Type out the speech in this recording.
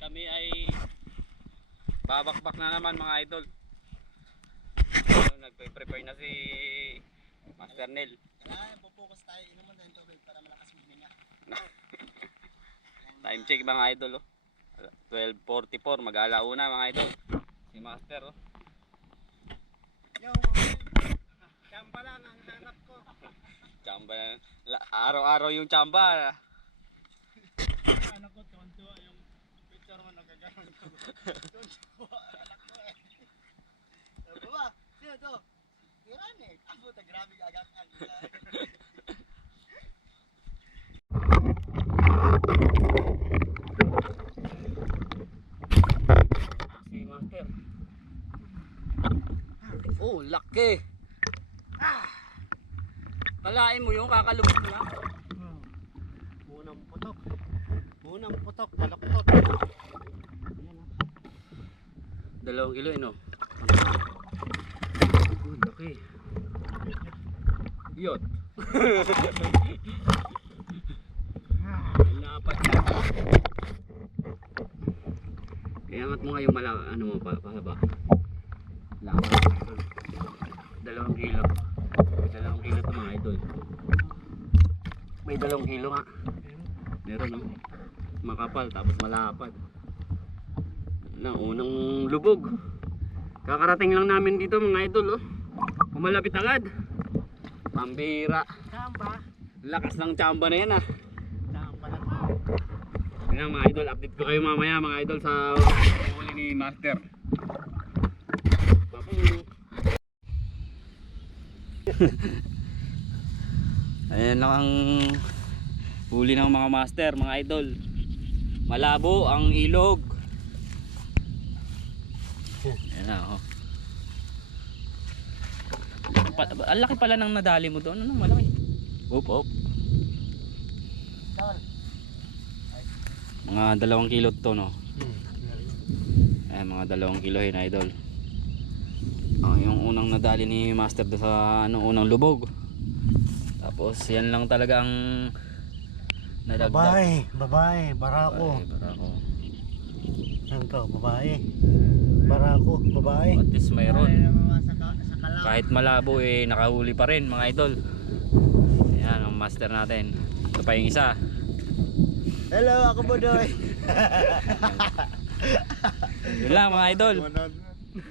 kami ay babakbak na naman mga idol. Nagpe-prepare na si Master Nel. Kailangan pupokus tayo, inom mo tayong tubig para malakas maghinga. Time check mga idol oh. 12:44 mag-alauna mga idol. Si Master oh. Yo, tsamba lang ang hanap ko. Tsamba araw-araw yung tsamba. Anak ko, tuwan-tuwa yung picture mo nagagano'n ko. Tuwan-tuwa, anak ko eh. Sabi ba, sino to? Tiran eh. Ako, grabe agak ang Si Master. Oh, laki. Kalain mo yung kakalubog mo na. Unang putok. Unang putok, baloktot. 2 kilo no. Oh, laki. Yot. Napat. Kaya angat mo nga yung ano mo pahaba. Lakas. 2 kilo. 2 kilo to mga idol. May 2 kilo nga. Meron no. Makapal tapos malapad. Na unang lubog. Kakarating lang namin dito mga idol oh. Kumalapit agad. Pambira. Tsamba. Lakas ng tsamba na yan ah. Tsamba lang. Yan mga idol, update ko kayo mamaya mga idol sa huli ni Master. Ayan lang ang huli ng mga master mga idol. Malabo ang ilog. Ayan na oh. Ang laki pala ng nadali mo doon. Ano malaki? Op. Tol. Mga 2 kilo to no. Ayan mga 2 kilo yun idol. Yung unang nadali ni Master do sa unang lubog. Tapos yan lang talaga ang nadagdag. Babae, barako. Barako. Ano to, babae? Barako, babae. At least mayroon. Sa kalaw. Kahit malabo eh nakahuli pa rin mga idol. Ayan ang master natin. Ito pa yung isa. Hello, ako Bodoy. Yun lang mga idol.